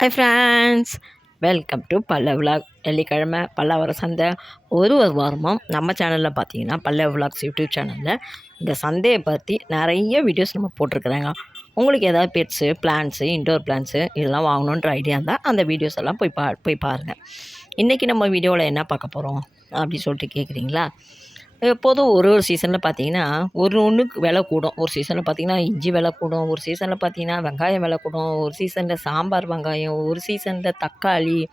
Hi friends welcome to Palla vlog வெள்ளிக்கிழமை பல்லாவரம் சந்தை. ஒரு ஒரு வாரமும் நம்ம சேனலில் பார்த்தீங்கன்னா பல்ல விலாக்ஸ் யூடியூப் சேனலில் இந்த சந்தையை பற்றி நிறைய வீடியோஸ் நம்ம போட்டிருக்குறாங்க. உங்களுக்கு ஏதாவது பெட்ஸு பிளான்ஸு இன்டோர் பிளான்ஸு இதெல்லாம் வாங்கணுன்ற ஐடியா இருந்தால் அந்த வீடியோஸ் எல்லாம் போய் பா போய் பாருங்கள் இன்றைக்கி நம்ம வீடியோவில் என்ன பார்க்க போகிறோம் அப்படி சொல்லிட்டு கேட்குறீங்களா எப்போதும் ஒரு ஒரு சீசனில் பார்த்தீங்கன்னா ஒரு ஒன்றுக்கு விலை கூடும். ஒரு சீசனில் பார்த்தீங்கன்னா இஞ்சி விலை கூடும். ஒரு சீசனில் பார்த்தீங்கன்னா வெங்காயம் விலை கூடும். ஒரு சீசனில் சாம்பார் வெங்காயம். ஒரு சீசனில் தக்காளி.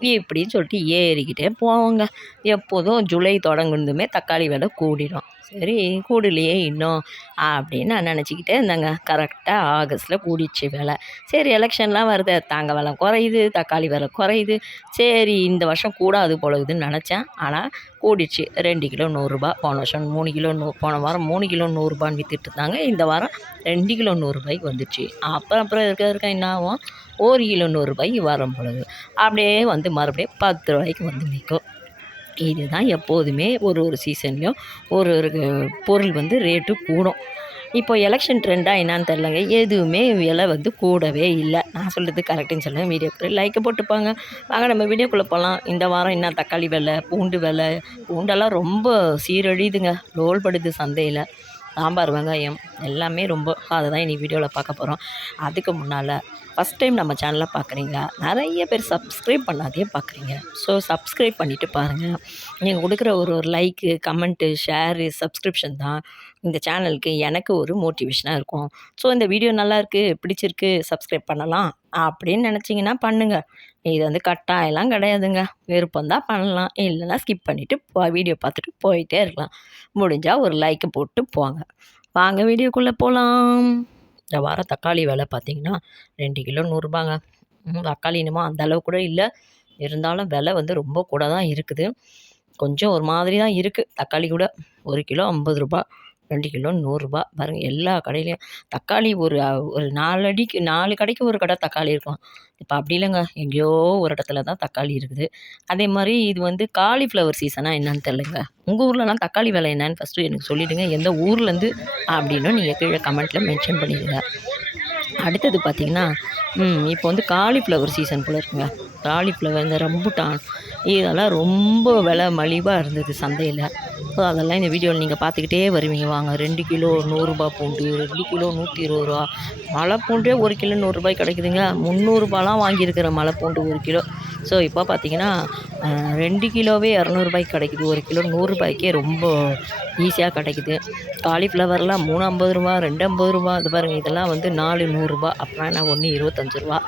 இப்படின்னு சொல்லிட்டு ஏறிக்கிட்டே போவாங்க. எப்போதும் ஜூலை தொடங்குனதுமே தக்காளி விலை கூடிடும். சரி கூடலையே இன்னும் அப்படின்னு நான் நினச்சிக்கிட்டே இருந்தாங்க. கரெக்டாக ஆகஸ்ட்டில் கூடிச்சு விலை. சரி எலெக்ஷன்லாம் வருது. தாங்க விலை குறையுது. தக்காளி விலை குறையுது. சரி இந்த வருஷம் கூடாது போலகுதுன்னு நினச்சேன். ஆனால் கூடிச்சு. ரெண்டு கிலோ நூறுரூபா போன வருஷம் மூணு கிலோ நூ போன வாரம் மூணு கிலோ நூறுரூபான்னு விற்றுட்டு இருந்தாங்க இந்த வாரம் ரெண்டு கிலோ நூறுரூபாய்க்கு வந்துச்சு. அப்புறம் அப்புறம் இருக்க இருக்க என்ன ஆகும்? ஒரு கிலோ நூறுரூபாய்க்கு வரும் பொழுது. அப்படியே வந்து மறுபடியும் பத்து ரூபாய்க்கு வந்து நிற்கும். இதுதான் எப்போதுமே ஒரு ஒரு சீசன்லேயும் ஒரு ஒரு பொருள் வந்து ரேட்டு கூடும். இப்போ எலெக்ஷன் ட்ரெண்டாக என்னான்னு தெரிலங்க எதுவுமே விலை வந்து கூடவே இல்லை. நான் சொல்கிறது கரெக்டுன்னு சொல்லுவேன் வீடியோக்கு லைக்கை போட்டுப்பாங்க. வாங்க நம்ம வீடியோக்குள்ளே போகலாம் இந்த வாரம் என்ன தக்காளி விலை பூண்டு விலை? பூண்டெல்லாம் ரொம்ப சீரழியுதுங்க. லோல் படுது சந்தையில். சாம்பார் வெங்காயம் எல்லாமே ரொம்ப. அதை தான் இன்றைக்கி வீடியோவில் பார்க்க போகிறோம் அதுக்கு முன்னால் ஃபஸ்ட் டைம் நம்ம சேனலை பார்க்குறீங்களா நிறைய பேர் சப்ஸ்கிரைப் பண்ணாதே பார்க்குறீங்க ஸோ சப்ஸ்கிரைப் பண்ணிவிட்டு பாருங்கள் நீங்கள் கொடுக்குற ஒரு ஒரு லைக்கு கமெண்ட்டு ஷேரு சப்ஸ்கிரிப்ஷன் தான். இந்த சேனலுக்கு எனக்கு ஒரு மோட்டிவேஷனாக இருக்கும். ஸோ இந்த வீடியோ நல்லாயிருக்கு பிடிச்சிருக்கு சப்ஸ்கிரைப் பண்ணலாம் அப்படின்னு நினச்சிங்கன்னா பண்ணுங்கள் இது வந்து கட்டாயம்லாம் கிடையாதுங்க. விருப்பம் தான் பண்ணலாம். இல்லைன்னா ஸ்கிப் பண்ணிவிட்டு போ வீடியோ பார்த்துட்டு போயிட்டே இருக்கலாம். முடிஞ்சால் ஒரு லைக்கு போட்டு போங்க. வாங்க வீடியோக்குள்ளே போகலாம் இந்த வாரம் தக்காளி விலை பார்த்திங்கன்னா ரெண்டு கிலோ நூறுரூபாங்க தக்காளி இன்னமும் அந்த அளவு கூட இல்லை. இருந்தாலும் விலை வந்து ரொம்ப கூட தான் இருக்குது. கொஞ்சம் ஒரு மாதிரி தான் இருக்குது தக்காளி கூட ஒரு கிலோ ஐம்பது ரூபாய் ரெண்டு கிலோ நூறுரூபா பாருங்கள் எல்லா கடையிலையும் தக்காளி ஒரு ஒரு நாலு அடிக்கு நாலு கடைக்கு ஒரு கடை தக்காளி இருக்கும். இப்போ அப்படி இல்லைங்க. எங்கேயோ ஒரு இடத்துல தான் தக்காளி இருக்குது. அதே மாதிரி இது வந்து காலிஃப்ளவர் சீசனாக என்னன்னு தெரிலங்க உங்கள் ஊர்லலாம் தக்காளி விலை என்னன்னு ஃபஸ்ட்டு எனக்கு சொல்லிவிடுங்க எந்த ஊர்லேருந்து அப்படின்னு நீங்கள் கீழே கமெண்ட்டில் மென்ஷன் பண்ணிடுங்க. அடுத்தது பார்த்திங்கன்னா இப்போ வந்து காலிஃப்ளவர் சீசன் போல் இருக்குங்க. காலிஃப்ளவர் இந்த ரம்புட்டான் இதெல்லாம் ரொம்ப விலை மலிவாக இருந்தது சந்தையில். ஸோ அதெல்லாம் இந்த வீடியோவில் நீங்கள் பார்த்துக்கிட்டே வருவீங்க. வாங்க ரெண்டு கிலோ நூறுரூபா பூண்டு ரெண்டு கிலோ நூற்றி இருபது ரூபா. மலை பூண்டே ஒரு கிலோ நூறுரூபாய் கிடைக்குதுங்க. முந்நூறுரூபாலாம் வாங்கியிருக்கிற மலை பூண்டு ஒரு கிலோ. ஸோ இப்போ பார்த்தீங்கன்னா ரெண்டு கிலோவே இரநூறுபாய்க்கு கிடைக்குது. ஒரு கிலோ நூறுரூபாய்க்கே ரொம்ப ஈஸியாக கிடைக்குது. காலிஃப்ளவர்லாம் மூணு ஐம்பது ரூபா ரெண்டு ஐம்பது ரூபா இது பாருங்கள் இதெல்லாம் வந்து நாலு நூறுரூபா அப்படின்னா ஒன்று இருபத்தஞ்சி ரூபா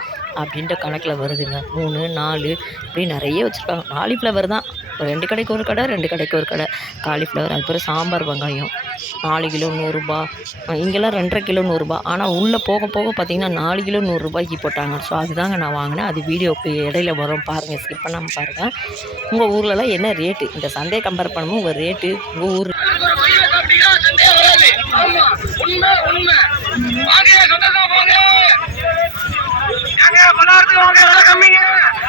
அப்படின்ற கணக்கில் வருதுங்க. மூணு நாலு இப்படி நிறைய வச்சுருக்காங்க. காலிஃப்ளவர் தான். ரெண்டு கடைக்கு ஒரு கடை ரெண்டு கடைக்கு ஒரு கடை. காலிஃப்ளவர் அதுக்கப்புறம் சாம்பார் வெங்காயம். நாலு கிலோ நூறுரூபா இங்கெல்லாம் ரெண்டரை கிலோ நூறுரூபா ஆனால் உள்ளே போக போக பார்த்திங்கன்னா நாலு கிலோ நூறுரூபாய்க்கு போட்டாங்க. ஸோ அதுதாங்க நான் வாங்கினேன். அது வீடியோக்கு இடையில வரும். பாருங்கள் ஸ்கிப் பண்ணாமல் பாருங்கள் உங்கள் ஊர்லலாம் என்ன ரேட்டு இந்த சந்தையை கம்பேர் பண்ணும்போது உங்கள் ரேட்டு உங்கள் ஊர். உண்மை உண்மை கம்மிங்க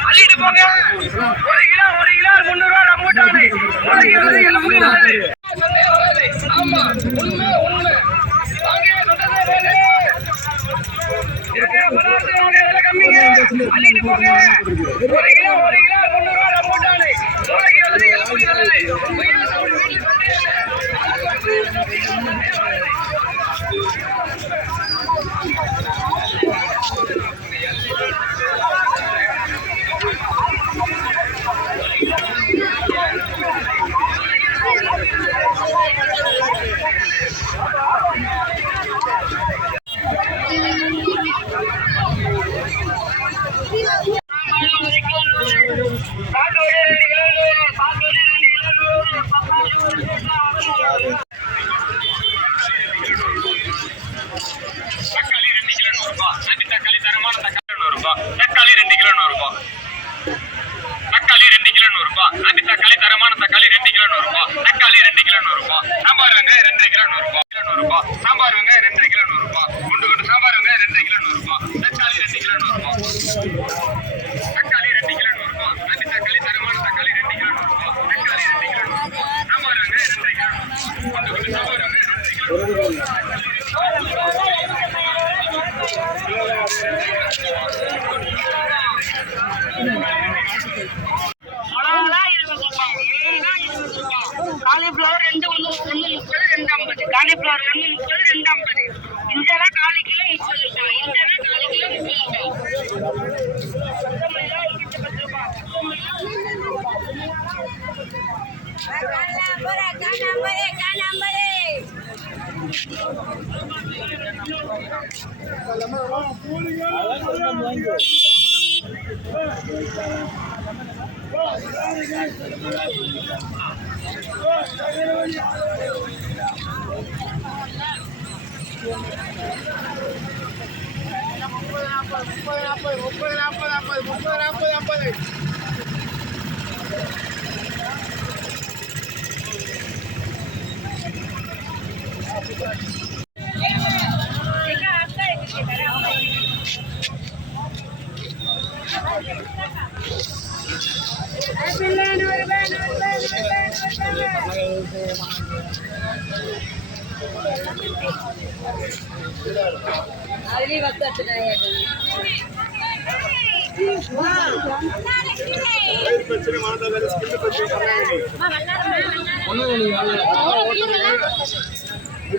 அள்ளிட்டு போங்க ஒரு கிலோ ஒரு கிலோ முந்நூறுவா ரம்பூட்டானு ஒரு கிலோ ஆமா உண்மை உண்மை கம்மிங்க அள்ளிட்டு போங்க ஒரு dueño.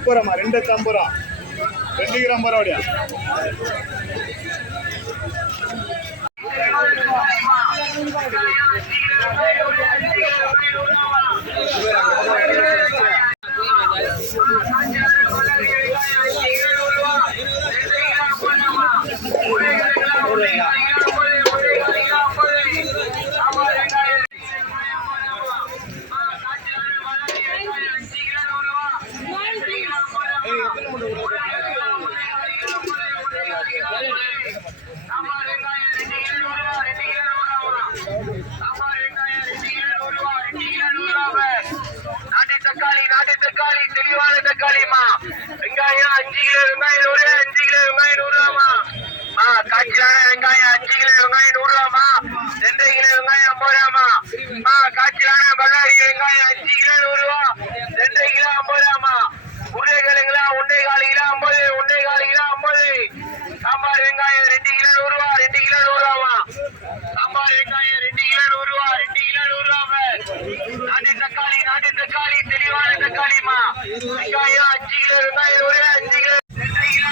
മുപ്പത് രൂപ രണ്ടത്തമ്പത് രൂപ രണ്ട് കിലോ അമ്പത് രൂപയാ தக்காளி நாட்டு தக்காளி தெளிவான தக்காளிமா வெங்காயம் அஞ்சு கிலோ வெங்காயம் நூறு அஞ்சு கிலோ வெங்காயம் நூறு ரூபாமா ஆ காய்ச்சலான வெங்காயம் அஞ்சு கிலோ வெங்காயம் நூறு ரூபாமா ரெண்டரை கிலோ வெங்காயம் ஐம்பது ரூபாமா ஆ காய்ச்சலான பல்லாரி வெங்காயம் அஞ்சு கிலோ நூறுவா ரூபா கிலோ ஐம்பது ரூபாமா உருளைக்கிழங்குல ஒன்னே கால் கிலோ ஐம்பது ஒன்னே கால் கிலோ ஐம்பது சாம்பார் வெங்காயம் ரெண்டு கிலோ நூறு ரூபா ரெண்டு கிலோ நூறு ரூபாமா சாம்பார் வெங்காயம் ரெண்டு கிலோ நூறு ரூபா ரெண்டு கிலோ நூறு ரூபா நாட்டு தக்காளி நாட்டு தக்காளி தெளிவான தக்காளிமா வெங்காயம் அஞ்சு கிலோ வெங்காயம் ஒரு அஞ்சு கிலோ. ரெண்டு கிலோ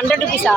ஹண்ட்ரட் ருபீஸா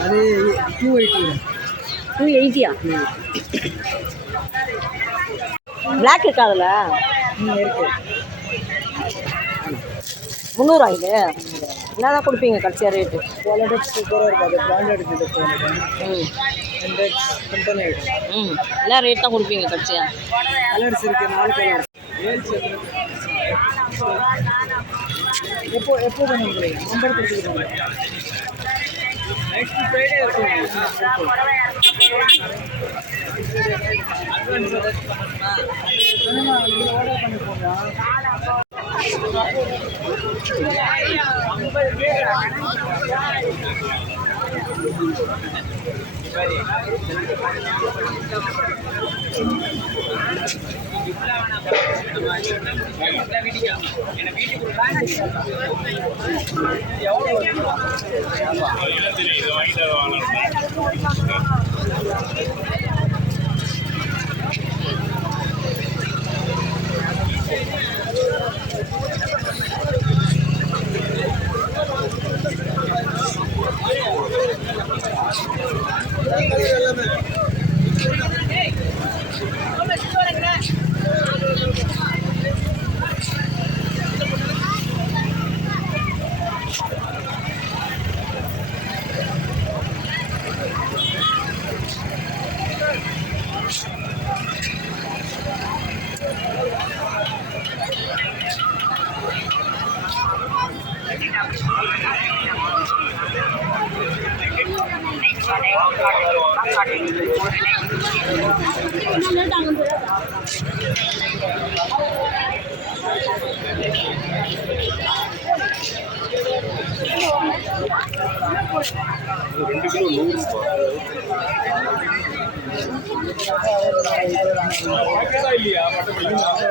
அது டூ எயிட்டி டூ எயிட்டியா பிளாக் இருக்கா அதில்? இருக்கு. முந்நூறுவா இது? என்ன தான் கொடுப்பீங்க கடைசியாக ரேட்டு குவாலிட்டி சூப்பராக இருக்கும் அது பிராண்டட் இது ம். கம்பெனி ம். என்ன ரேட் தான் கொடுப்பீங்க கடைசியாக கலர்ஸ் இருக்கு நாலு கலர்ஸ் எப்போ எப்போ பண்ணுறீங்க நம்பர் கொடுத்துருக்கீங்க நெக்ஸ்ட் ஃப்ரைடே எவ்வளோ இருக்கும் ஆர்டர் பண்ணி போங்க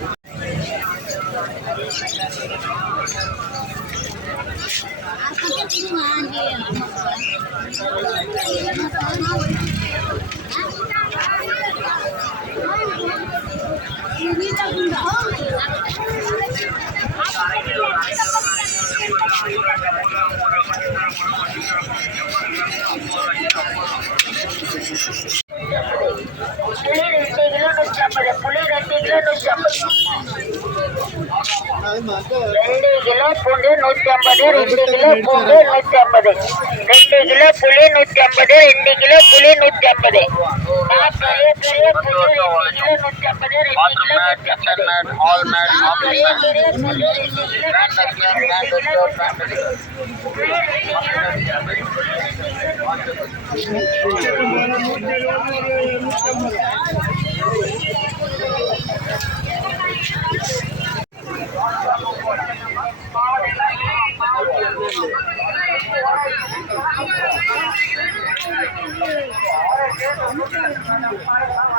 புளி ரெண்டு கிலோ நூற்றி ஐம்பது புளி ரெண்டு கிலோ நூற்றி ஐம்பது ரெண்டு கிலோ பூண்டு நூற்றி ஐம்பது ரெண்டு கிலோ பூண்டு நூற்றி ஐம்பது ரெண்டு கிலோ புளி நூற்றி ஐம்பது ரெண்டு கிலோ புளி நூற்றி ஐம்பது பெரிய பெரிய புளி ரெண்டு கிலோ நூற்றி ஐம்பது ரெண்டு கிலோ நூற்றி ஐம்பது பெரிய பெரிய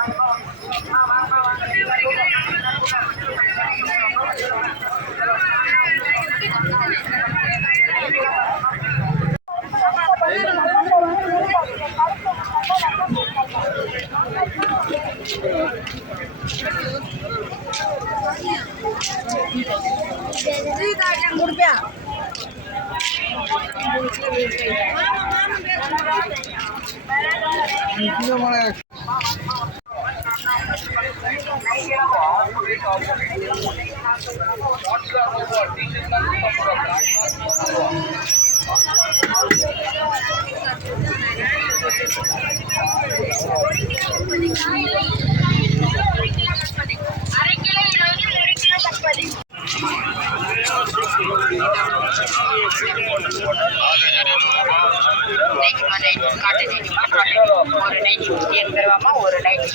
புளி ரெண்டு கிலோ நூற்றி ஐம்பது ஒரு கிலோ முப்பது ஒரு ஒரு நைட்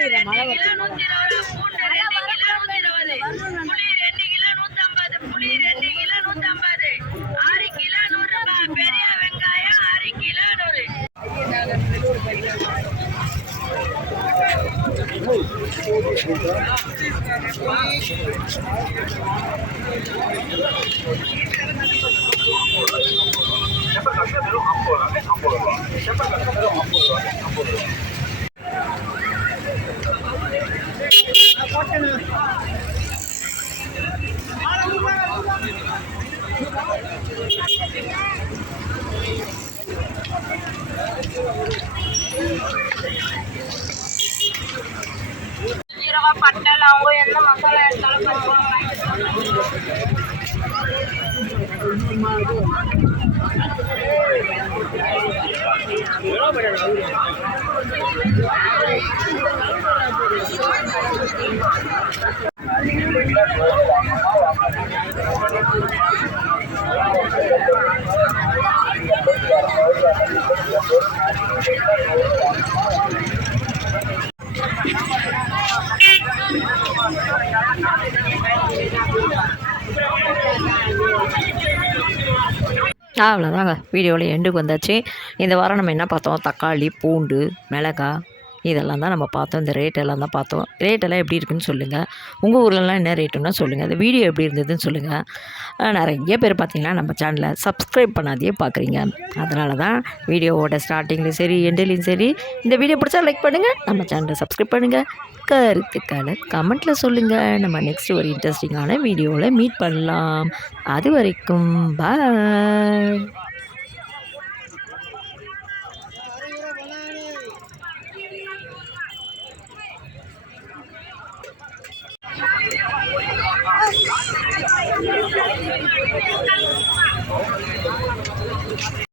ஓடிடுறோம் மழை கிலோ வருது நூத்தி இருபது பூண்டு ரெண்டு கிலோ நூத்தி இருபது. புளி ரெண்டு கிலோ நூத்தம்பது புளி ரெண்டு கிலோ நூத்தம்பது ஆறு கிலோ நூறு ரூபாய் பெரிய வெங்காயம் ஆறு கிலோ நூறு ஜீரகம் பட்டை லவங்கம் என்ன மசாலா எடுத்தாலும் பண்ணுவாங்க அவ்வளோதாங்க வீடியோவில் எண்டுக்கு வந்தாச்சு. இந்த வாரம் நம்ம என்ன பார்த்தோம்? தக்காளி பூண்டு மிளகா இதெல்லாம் தான் நம்ம பார்த்தோம். இந்த ரேட் எல்லாம் தான் பார்த்தோம். ரேட் எல்லாம் எப்படி இருக்குன்னு சொல்லுங்கள் உங்கள் ஊர்லலாம் என்ன ரேட்டுன்னா சொல்லுங்கள் இந்த வீடியோ எப்படி இருந்ததுன்னு சொல்லுங்கள் நிறைய பேர் பார்த்தீங்கன்னா நம்ம சேனலை சப்ஸ்கிரைப் பண்ணாதையே பார்க்குறீங்க. அதனால தான் வீடியோவோட ஸ்டார்டிங்லேயும் சரி எண்டிலையும் சரி இந்த வீடியோ பிடிச்சா லைக் பண்ணுங்கள் நம்ம சேனலை சப்ஸ்கிரைப் பண்ணுங்கள் கருத்துக்களை கமெண்ட்டில் சொல்லுங்கள் நம்ம நெக்ஸ்ட் ஒரு இன்ட்ரெஸ்டிங்கான வீடியோவில் மீட் பண்ணலாம். அது வரைக்கும் பாய் Oh,